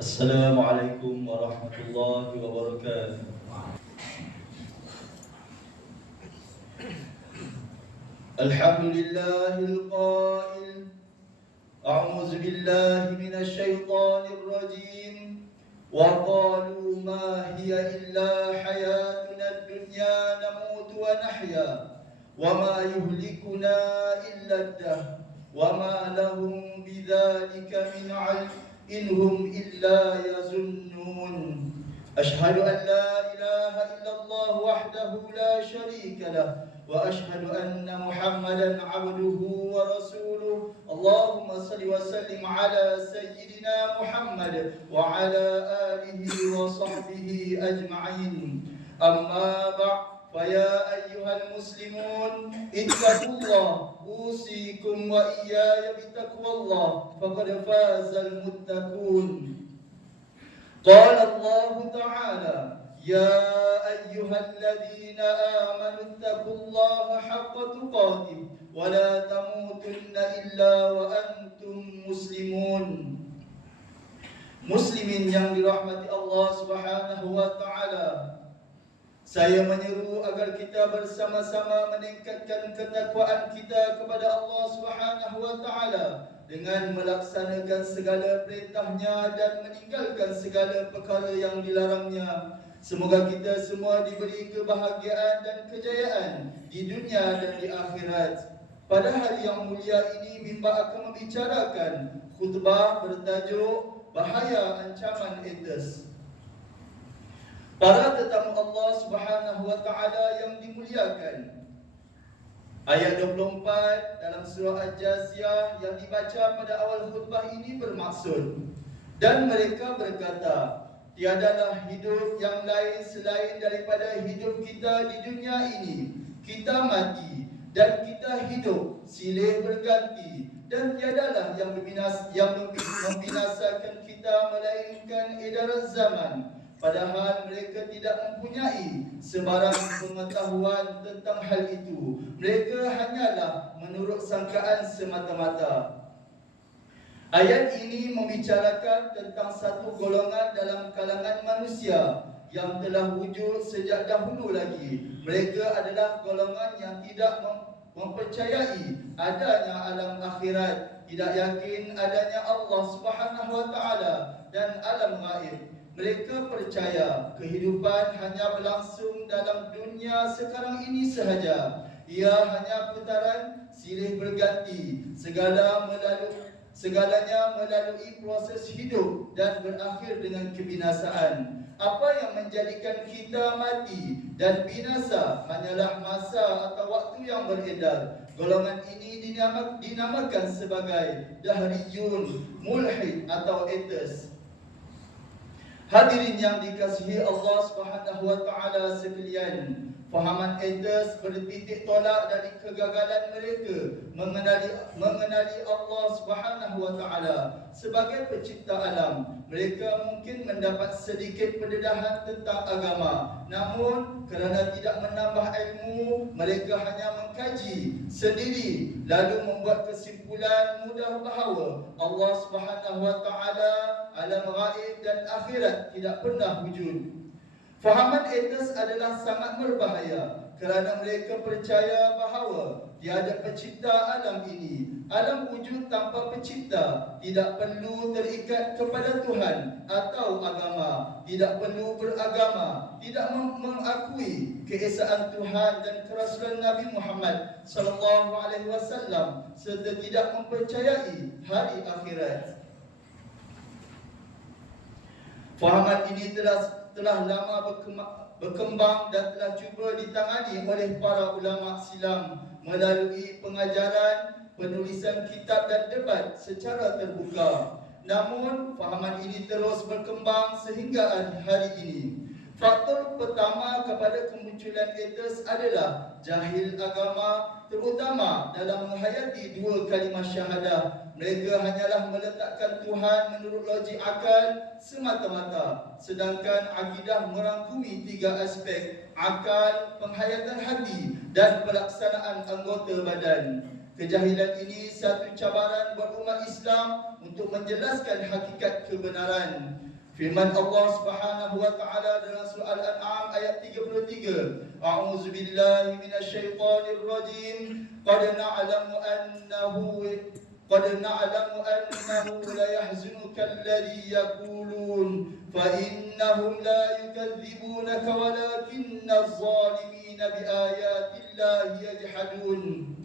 السلام عليكم ورحمة الله وبركاته. الحمد لله القائل: أعوذ بالله من الشيطان الرجيم وقالوا ما هي إلا حياتنا الدنيا نموت ونحيا وما يهلكنا إلا الدهر وما لهم بذلك من علم إن هم إلا يظنون. أشهد أن لا إله إلا الله وحده لا شريك له وأشهد أن محمدا عبده ورسوله. اللهم صل وسلم على سيدنا محمد وعلى آله وصحبه أجمعين. أما بعد، فيا أيها المسلمون اتقوا الله، أوصيكم وإياي بتقوى الله فقد فاز المتقون. قال الله تعالى: يا أيها الذين آمنوا اتقوا الله حق تقاته ولا تموتن إلا وأنتم مسلمون. Muslimin yang dirahmati Allah Subhanahu wa taala, saya menyeru agar kita bersama-sama meningkatkan ketakwaan kita kepada Allah Subhanahu wa taala dengan melaksanakan segala perintahnya dan meninggalkan segala perkara yang dilarangnya. Semoga kita semua diberi kebahagiaan dan kejayaan di dunia dan di akhirat. Pada hari yang mulia ini, mimbar akan membicarakan khutbah bertajuk Bahaya Ancaman Atheis. Para tetamu Allah Subhanahu wa taala yang dimuliakan, ayat 24 dalam surah Al-Jasiyah yang dibaca pada awal khutbah ini bermaksud, dan mereka berkata, tiadalah hidup yang lain selain daripada hidup kita di dunia ini. Kita mati dan kita hidup, silih berganti, dan tiadalah yang membinasakan kita melainkan edaran zaman. Padahal mereka tidak mempunyai sebarang pengetahuan tentang hal itu. Mereka hanyalah menurut sangkaan semata-mata. Ayat ini membicarakan tentang satu golongan dalam kalangan manusia yang telah wujud sejak dahulu lagi. Mereka adalah golongan yang tidak mempercayai adanya alam akhirat, tidak yakin adanya Allah Subhanahu wa taala dan alam gaib. Mereka percaya kehidupan hanya berlangsung dalam dunia sekarang ini sahaja. Ia hanya putaran silih berganti, segalanya melalui proses hidup dan berakhir dengan kebinasaan. Apa yang menjadikan kita mati dan binasa hanyalah masa atau waktu yang beredar. Golongan ini dinamakan sebagai Dahriyun, Mulhid atau Atheis. Hadirin yang dikasihi Allah Subhanahu wa taala sekalian, fahaman Atheis bertitik tolak dari kegagalan mereka mengenali Allah Subhanahu wa taala sebagai pencipta alam. Mereka mungkin mendapat sedikit pendedahan tentang agama, namun kerana tidak menambah ilmu, mereka hanya mengkaji sendiri lalu membuat kesimpulan mudah bahawa Allah Subhanahu wa taala, alam gaib dan akhirat tidak pernah wujud. Fahaman Atheis adalah sangat berbahaya kerana mereka percaya bahawa tiada pencipta alam ini. Alam wujud tanpa pencipta, tidak perlu terikat kepada Tuhan atau agama, tidak perlu beragama, tidak mengakui keesaan Tuhan dan kerasulan Nabi Muhammad sallallahu alaihi wasallam serta tidak mempercayai hari akhirat. Fahaman ini telah lama berkembang dan telah cuba ditangani oleh para ulama silam melalui pengajaran, penulisan kitab dan debat secara terbuka. Namun, fahaman ini terus berkembang sehingga hari ini. Faktor pertama kepada kemunculan Atheis adalah jahil agama, terutama dalam menghayati dua kalimah syahadah. Mereka hanyalah meletakkan Tuhan menurut logik akal semata-mata, sedangkan akidah merangkumi tiga aspek: akal, penghayatan hati dan pelaksanaan anggota badan. Kejahilan ini satu cabaran buat umat Islam untuk menjelaskan hakikat kebenaran. Firman Allah Subhanahu wa taala dalam surah Al-An'am ayat 33, A'udzu billahi minasyaitonir rajim. Qad na'lamu annahu la yahzunuka alladhi yaqulun fa innahum la yukadzibunaka walakinna adh-dhalimina biayatillahi yajhadun.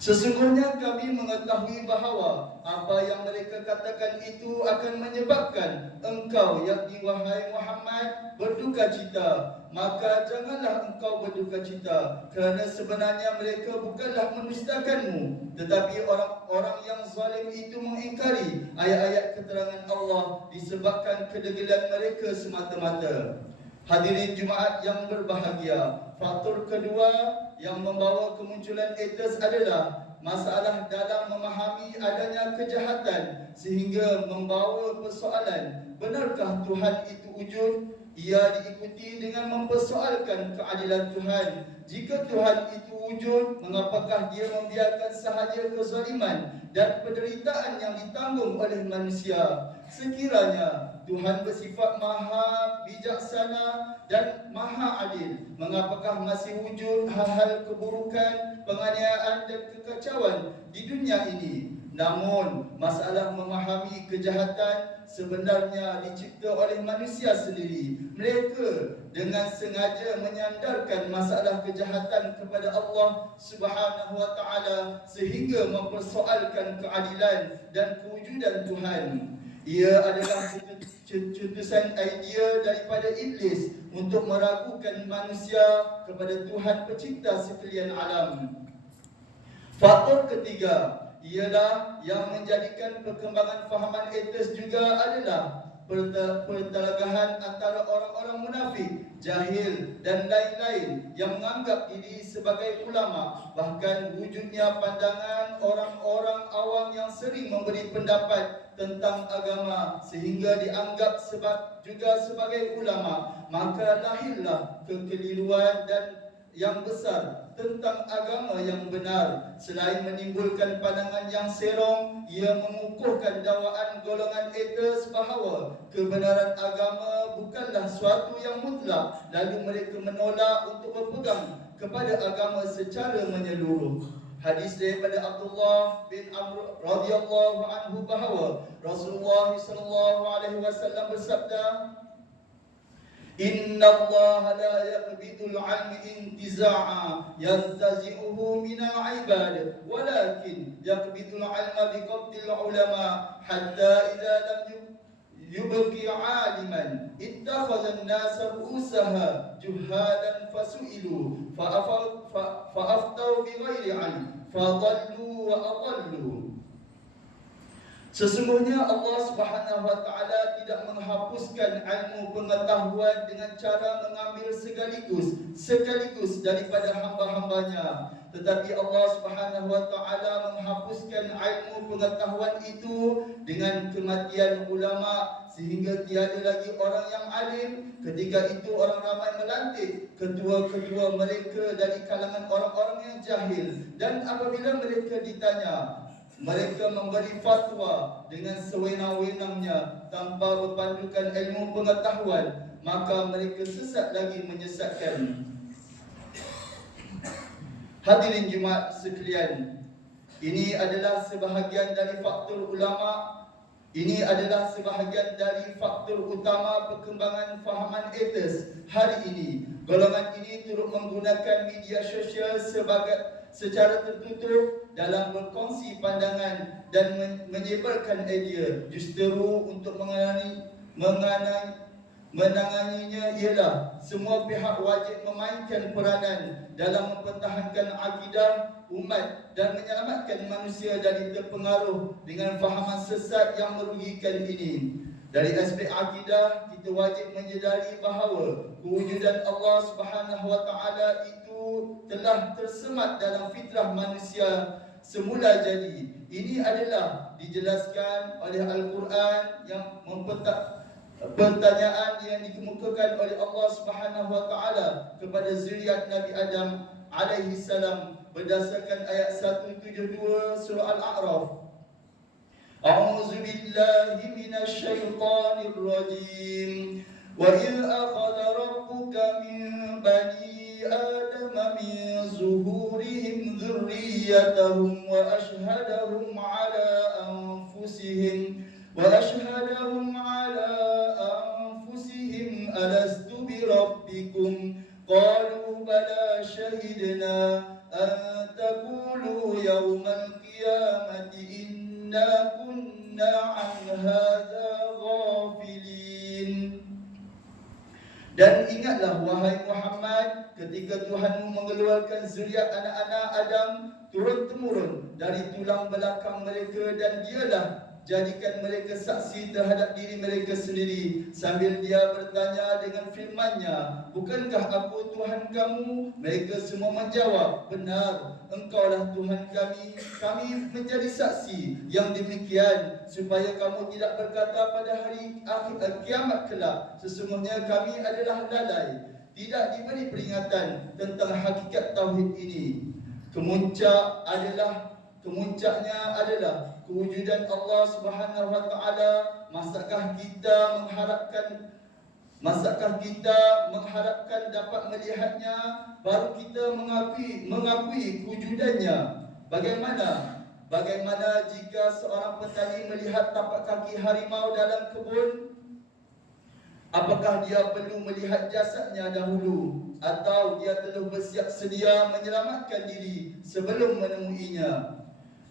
Sesungguhnya kami mengetahui bahawa apa yang mereka katakan itu akan menyebabkan engkau, yakni wahai Muhammad, berduka cita. Maka janganlah engkau berduka cita, kerana sebenarnya mereka bukanlah mendustakanmu, tetapi orang-orang yang zalim itu mengingkari ayat-ayat keterangan Allah disebabkan kedegilan mereka semata-mata. Hadirin Jumaat yang berbahagia, faktor kedua yang membawa kemunculan ateis adalah masalah dalam memahami adanya kejahatan sehingga membawa persoalan, benarkah Tuhan itu wujud? Ia diikuti dengan mempersoalkan keadilan Tuhan. Jika Tuhan itu wujud, mengapakah dia membiarkan sahaja kezaliman dan penderitaan yang ditanggung oleh manusia? Sekiranya Tuhan bersifat maha bijaksana dan maha adil, mengapakah masih wujud hal-hal keburukan, penganiayaan dan kekacauan di dunia ini? Namun, masalah memahami kejahatan sebenarnya dicipta oleh manusia sendiri. Mereka dengan sengaja menyandarkan masalah kejahatan kepada Allah Subhanahu wa taala sehingga mempersoalkan keadilan dan kewujudan Tuhan. Ia adalah cetusan idea daripada iblis untuk meragukan manusia kepada Tuhan pencipta sekalian alam. Faktor ketiga ialah yang menjadikan perkembangan fahaman ateis juga adalah pertelagahan antara orang-orang munafik, jahil dan lain-lain yang menganggap diri sebagai ulama. Bahkan wujudnya pandangan orang-orang awam yang sering memberi pendapat tentang agama sehingga dianggap juga sebagai ulama. Maka lahirlah kekeliruan dan yang besar tentang agama yang benar. Selain menimbulkan pandangan yang serong, ia mengukuhkan dakwaan golongan ateis bahawa kebenaran agama bukanlah suatu yang mutlak, lalu mereka menolak untuk berpegang kepada agama secara menyeluruh. Hadis daripada Abdullah bin Amr radhiyallahu anhu bahawa Rasulullah sallallahu alaihi wasallam bersabda, Inna Allah la yaqbidul 'ilma intiza'a yantazi'uhu minal 'ibad walakin yaqbidul 'ilma biqabdil 'ulama hatta idza lam yubqi 'aliman ittakhadha an-nasa ru'usaha juhalan fasu'ilu fa'aftau bighairi 'ilm fadallu wa adallu. Sesungguhnya Allah Subhanahu wa taala tidak menghapuskan ilmu pengetahuan dengan cara mengambil sekaligus daripada hamba-hambanya, tetapi Allah Subhanahu wa taala menghapuskan ilmu pengetahuan itu dengan kematian ulama sehingga tiada lagi orang yang alim. Ketika itu orang ramai melantik ketua-ketua mereka dari kalangan orang-orang yang jahil, dan apabila mereka ditanya, mereka memberi fatwa dengan sewenang-wenangnya tanpa berpandukan ilmu pengetahuan, maka mereka sesat lagi menyesatkan. Hadirin Jumaat sekalian, ini adalah sebahagian dari faktor ulama. Ini adalah sebahagian dari faktor utama perkembangan fahaman ateis hari ini. Golongan ini turut menggunakan media sosial secara tertutup dalam berkongsi pandangan dan menyebarkan idea. Justeru untuk menanganinya ialah semua pihak wajib memainkan peranan dalam mempertahankan akidah umat dan menyelamatkan manusia dari terpengaruh dengan fahaman sesat yang merugikan ini. Dari aspek akidah, kita wajib menyedari bahawa kewujudan Allah Subhanahu wa taala itu telah tersemat dalam fitrah manusia semula jadi. Ini adalah dijelaskan oleh Al-Quran yang pertanyaan yang dikemukakan oleh Allah Subhanahu wa taala kepada zuriat Nabi Adam alaihi salam berdasarkan ayat 172 surah Al-A'raf. A'udzu billahi minasy syaithanir rajim. Wa idh akhadha rabbuka min bani adama min zuhurihim dzurriyyatahum wa ashhadahum ala anfusihim alastu bi rabbikum qalu bala shahidna an taqulu yawmal qiyamati inna kunna an hadza ghafilin. Dan ingatlah wahai Muhammad, ketika Tuhanmu mengeluarkan zuriat anak-anak Adam turun-temurun dari tulang belakang mereka, dan dialah jadikan mereka saksi terhadap diri mereka sendiri, sambil dia bertanya dengan firman-Nya, bukankah aku Tuhan kamu? Mereka semua menjawab, benar, Engkaulah Tuhan kami. Kami menjadi saksi yang demikian supaya kamu tidak berkata pada hari akhir kiamat kelak, sesungguhnya kami adalah lalai, tidak diberi peringatan tentang hakikat tauhid ini. Kemuncaknya adalah kewujudan Allah Subhanahu wa taala. Masakah kita mengharapkan dapat melihatnya baru kita mengakui kewujudannya? Bagaimana jika seorang petani melihat tapak kaki harimau dalam kebun? Apakah dia perlu melihat jasadnya dahulu, atau dia telah bersiap sedia menyelamatkan diri sebelum menemuinya?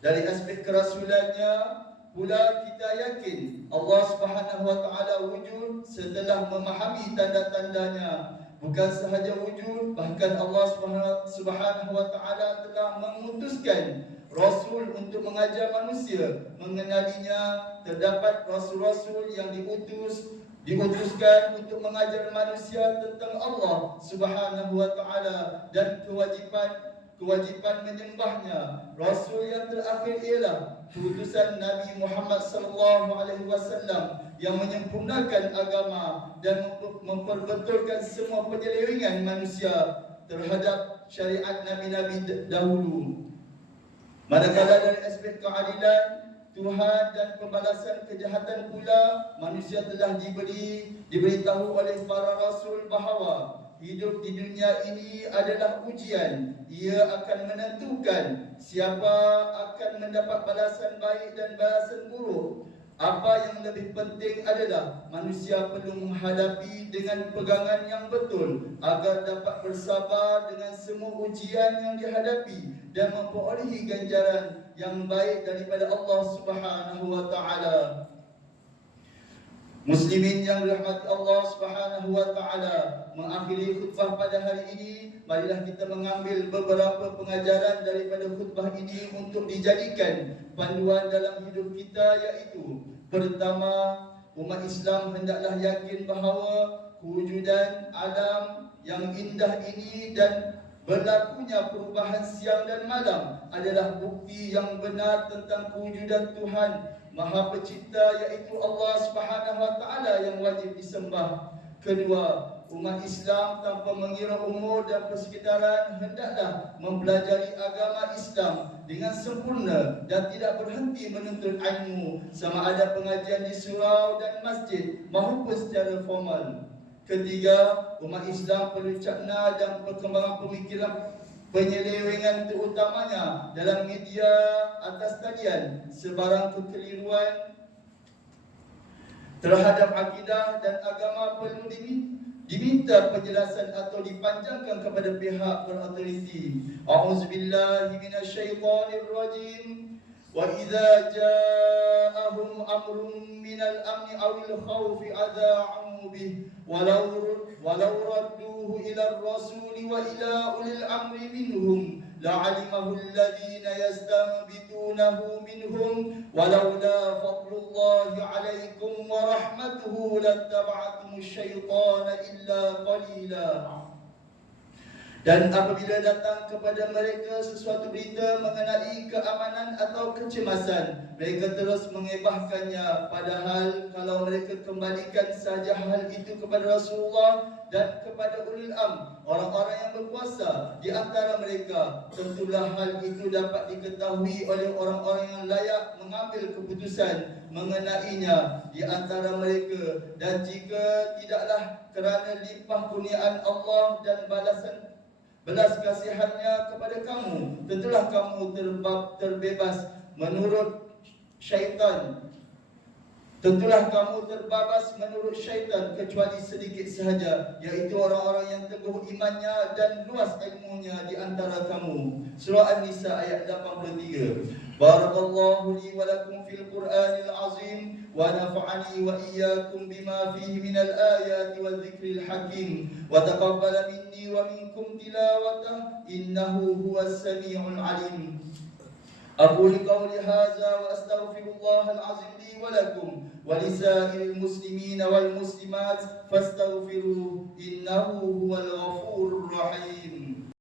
Dari aspek kerasulannya pula kita yakin Allah Subhanahu wa taala wujud setelah memahami tanda-tandanya. Bukan sahaja wujud, bahkan Allah Subhanahu wa taala telah mengutuskan rasul untuk mengajar manusia mengenalinya. Terdapat rasul-rasul yang diutuskan untuk mengajar manusia tentang Allah Subhanahu wa taala dan kewajipan menyembahnya. Rasul yang terakhir ialah utusan Nabi Muhammad sallallahu alaihi wasallam yang menyempurnakan agama dan memperbetulkan semua penyelewengan manusia terhadap syariat nabi-nabi dahulu. Manakala dari aspek keadilan Tuhan dan pembalasan kejahatan pula, manusia telah diberitahu oleh para rasul bahawa hidup di dunia ini adalah ujian. Ia akan menentukan siapa akan mendapat balasan baik dan balasan buruk. Apa yang lebih penting adalah manusia perlu menghadapi dengan pegangan yang betul agar dapat bersabar dengan semua ujian yang dihadapi dan memperolehi ganjaran yang baik daripada Allah Subhanahu wa taala. Muslimin yang dirahmati Allah Subhanahu wa taala, mengakhiri khutbah pada hari ini, marilah kita mengambil beberapa pengajaran daripada khutbah ini untuk dijadikan panduan dalam hidup kita, iaitu pertama, umat Islam hendaklah yakin bahawa kewujudan alam yang indah ini dan berlakunya perubahan siang dan malam adalah bukti yang benar tentang kewujudan Tuhan Maha Pencipta, iaitu Allah Subhanahu wa taala yang wajib disembah. Kedua, umat Islam tanpa mengira umur dan persekitaran hendaklah mempelajari agama Islam dengan sempurna dan tidak berhenti menuntut ilmu, sama ada pengajian di surau dan masjid maupun secara formal. Ketiga, umat Islam perlu cakna dan perkembangan pemikiran penyelewengan, terutamanya dalam media atas talian. Sebarang kekeliruan terhadap akidah dan agama perlu diminta penjelasan atau dipanjangkan kepada pihak berautoriti. A'udzubillahi minasyaitonir rajim. Wa idza ja'ahum amrun minal amni awil khawfi adha'u bih walau radduhu ila ar-rasuli wa ila ulil amri minhum la'alimahu alladhina yastanbitunahu minhum walaula fadlullahi 'alaikum wa rahmatuhu lattaba'tumus syaitana illa qalila. Dan apabila datang kepada mereka sesuatu berita mengenai keamanan atau kecemasan, mereka terus mengebahkannya, padahal kalau mereka kembalikan saja hal itu kepada Rasulullah dan kepada ulil am, orang-orang yang berkuasa di antara mereka, tentulah hal itu dapat diketahui oleh orang-orang yang layak mengambil keputusan mengenainya di antara mereka. Dan jika tidaklah kerana limpah kurniaan Allah dan belas kasihannya kepada kamu, tentulah kamu terbebas menurut syaitan. Tentulah kamu terbabas menurut syaitan kecuali sedikit sahaja, iaitu orang-orang yang teguh imannya dan luas ilmunya di antara kamu. Surah An-Nisa ayat 83. Barakallahu li wa lakum fil Qur'anil azim wa nafa'ani wa iyyakum bima fihi minal ayati wal dzikril hakim wa taqabbala minni wa minkum tilawatahu innahu huwas samiul alim. أقول قولي هذا وأستغفر الله العظيم لي ولكم ولسائر المسلمين والمسلمات فاستغفروه إنه هو الغفور الرحيم.